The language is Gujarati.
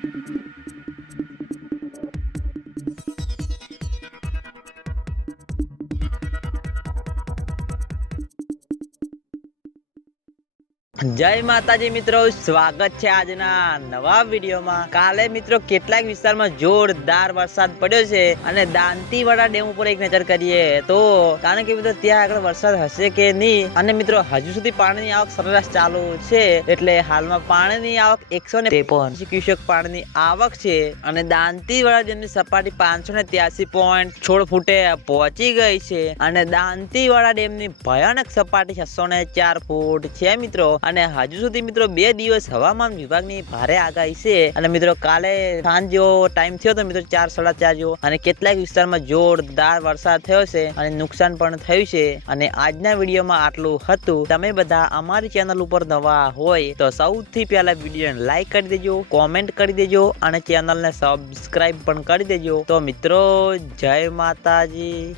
Thank you. જય માતાજી મિત્રો, સ્વાગત છે આજના નવા વિડીયોમાં. કાલે મિત્રો કેટલાક વિસ્તારમાં જોરદાર વરસાદ પડ્યો છે અને દાંતીવાડા ડેમ ઉપર એક નજર કરીએ તો કારણ કે મિત્રો ત્યાં આગળ વરસાદ હશે કે નહીં? અને મિત્રો, હજુ સુધી પાણીની આવક સરેરાશ ચાલુ છે. એટલે હાલમાં પાણીની આવક એકસો ને ત્રેપન. ક્યુસેક પાણીની આવક છે અને દાંતીવાડા ડેમની સપાટી પાંચસો ને ત્યાસી પોઈન્ટ છોડ ફૂટે પહોંચી ગઈ છે. અને દાંતીવાડા ડેમની ભયાનક સપાટી છસો ને ચાર ફૂટ છે મિત્રો. અને હજુ સુધી મિત્રો બે દિવસ હવામાન વિભાગની ભારે આગાહી છે. અને મિત્રો કાલે સાંજ જેવો ટાઈમ થયો હતો મિત્રો ચાર સાડા ચાર જેવો. અને કેટલાક વિસ્તારમાં જોરદાર વરસાદ થયો છે અને નુકસાન પણ થયું છે. અને આજના વિડીયોમાં આટલું હતું. તમે બધા અમારી ચેનલ ઉપર નવા હોય તો સૌથી પહેલા વિડીયોને લાઈક કરી દેજો કોમેન્ટ કરી દેજો અને ચેનલને સબસ્ક્રાઈબ પણ કરી દેજો. તો મિત્રો, જય માતાજી.